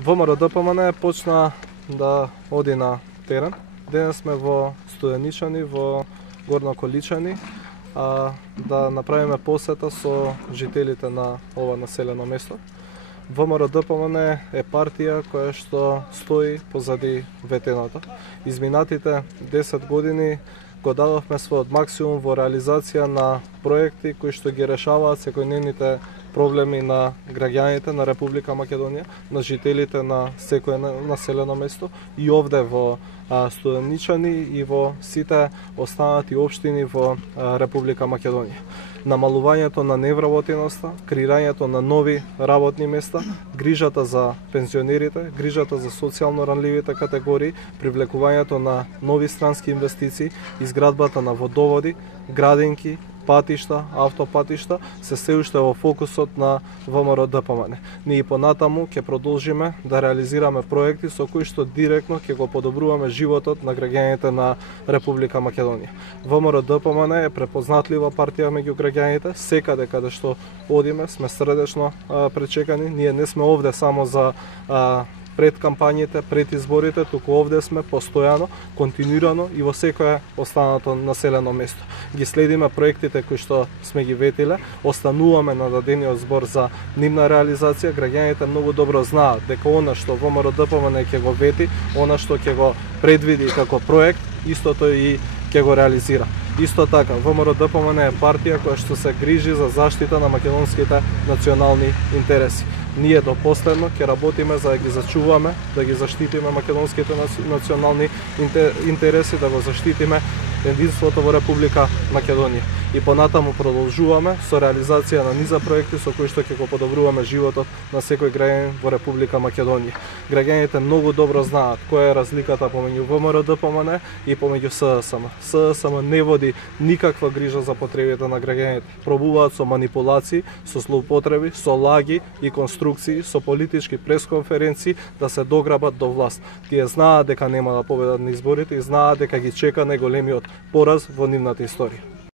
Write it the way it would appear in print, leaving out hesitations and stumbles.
ВМРО-ДПМН почна да оди на терен. Денес сме во Студеничани, во Горно Количани, да направиме посета со жителите на ова населено место. ВМРО-ДПМН е партија која што стои позади ветеното. Изминатите 10 години го дадовме својот максимум во реализација на проекти кои што ги решаваат секојдневните проблеми на граѓаните на Република Македонија, на жителите на секое населено место и овде во Студеничани и во сите останати општини во Република Македонија. Намалувањето на невработеноста, креирањето на нови работни места, грижата за пензионерите, грижата за социјално ранливите категории, привлекувањето на нови странски инвестиции, изградбата на водоводи, градинки, патишта, автопатишта се уште во фокусот на ВМРО-ДПМН. Ние и понатаму ќе продолжиме да реализираме проекти со кои што директно ќе го подобруваме животот на граѓаните на Република Македонија. ВМРО-ДПМН е препознатлива партија меѓу граѓаните, секаде каде што одиме сме срдечно пречекани. Ние не сме овде само за пред кампањите, пред изборите, туку овде сме постојано, континуирано и во секое останато населено место. Ги следиме проектите кои што сме ги ветиле, остануваме на дадениот збор за нивна реализација. Граѓаните многу добро знаат дека она што ВМРО-ДПМН ќе го вети, она што ќе го предвиди како проект, истото и ќе го реализира. Исто така, ВМРО-ДПМН е партија која што се грижи за заштита на македонските национални интереси. Ние до последно ќе работиме за да ги зачуваме, да ги заштитиме македонските национални интереси, да го заштитиме единството во Република Македонија. И понатаму продолжуваме со реализација на низа проекти со кои што ќе го подобруваме животот на секој граѓанин во Република Македонија. Граѓаните многу добро знаат која е разликата помеѓу ВМРО-ДПМН и помеѓу СДСМ. СДСМ не води никаква грижа за потребите на граѓаните. Пробуваат со манипулации, со злоупотреби, со лаги и конструкции, со политички пресконференции да се дограбат до власт. Тие знаат дека нема да победат на изборите и знаат дека ги чека најголемиот пораз во нивната историја.